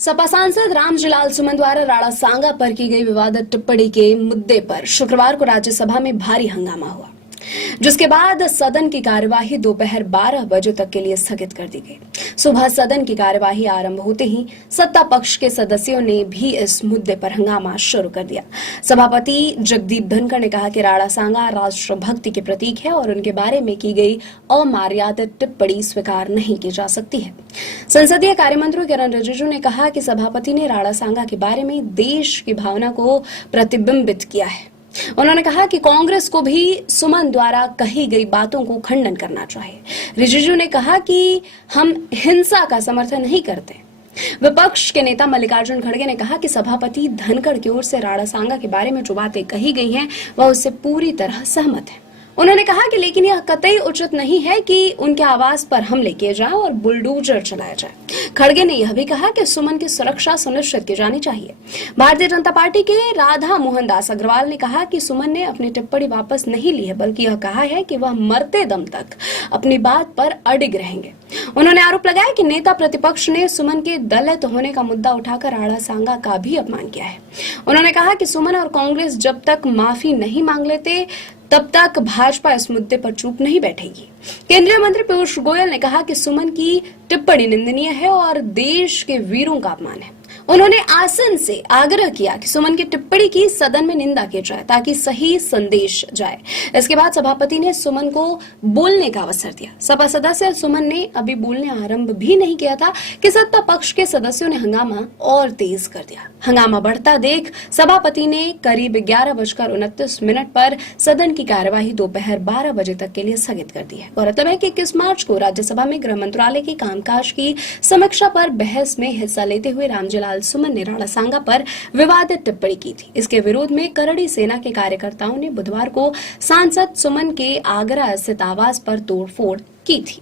सपा सांसद रामजीलाल सुमन द्वारा राणा सांगा पर की गई विवादित टिप्पणी के मुद्दे पर शुक्रवार को राज्यसभा में भारी हंगामा हुआ, जिसके बाद सदन की कार्यवाही दोपहर 12 बजे तक के लिए स्थगित कर दी गई। सुबह सदन की कार्यवाही आरंभ होते ही सत्ता पक्ष के सदस्यों ने भी इस मुद्दे पर हंगामा शुरू कर दिया। सभापति जगदीप धनखड़ ने कहा कि राणा सांगा राष्ट्रभक्ति के प्रतीक है और उनके बारे में की गई अमर्यादित टिप्पणी स्वीकार नहीं की जा सकती है। संसदीय कार्यमंत्री किरण रिजिजू ने कहा कि सभापति ने राणा सांगा के बारे में देश की भावना को प्रतिबिंबित किया है। उन्होंने कहा कि कांग्रेस को भी सुमन द्वारा कही गई बातों को खंडन करना चाहिए। रिजिजू ने कहा कि हम हिंसा का समर्थन नहीं करते। विपक्ष के नेता मल्लिकार्जुन खड़गे ने कहा कि सभापति धनखड़ की ओर से राणा सांगा के बारे में जो बातें कही गई हैं वह उससे पूरी तरह सहमत है। उन्होंने कहा कि लेकिन यह कतई उचित नहीं है कि उनके आवास पर हमले किए जाएं और बुलडोजर चलाया जाए। खड़गे ने यह भी कहा कि सुमन की सुरक्षा सुनिश्चित की जानी चाहिए। भारतीय जनता पार्टी के राधा मोहन दास अग्रवाल ने कहा कि सुमन ने अपनी टिप्पणी वापस नहीं ली है, बल्कि यह कहा है कि वह मरते दम तक अपनी बात पर अडिग रहेंगे। उन्होंने आरोप लगाया कि नेता प्रतिपक्ष ने सुमन के दलित होने का मुद्दा उठाकर राणा सांगा का भी अपमान किया है। उन्होंने कहा कि सुमन और कांग्रेस जब तक माफी नहीं मांग लेते तब तक भाजपा इस मुद्दे पर चुप नहीं बैठेगी। केंद्रीय मंत्री पीयूष गोयल ने कहा कि सुमन की टिप्पणी निंदनीय है और देश के वीरों का अपमान है। उन्होंने आसन से आग्रह किया कि सुमन की टिप्पणी की सदन में निंदा की जाए ताकि सही संदेश जाए। इसके बाद सभापति ने सुमन को बोलने का अवसर दिया। सपा सदस्य सुमन ने अभी बोलने आरंभ भी नहीं किया था कि सत्ता पक्ष के सदस्यों ने हंगामा और तेज कर दिया। हंगामा बढ़ता देख सभापति ने करीब 11:29 पर सदन की कार्यवाही दोपहर 12 बजे तक के लिए स्थगित कर दी है। गौरतलब है कि 21 मार्च को राज्यसभा में गृह मंत्रालय के कामकाज की समीक्षा पर बहस में हिस्सा लेते हुए रामजीलाल सुमन ने राणा सांगा पर विवादित टिप्पणी की थी। इसके विरोध में करड़ी सेना के कार्यकर्ताओं ने बुधवार को सांसद सुमन के आगरा स्थित आवास पर तोड़फोड़ की थी।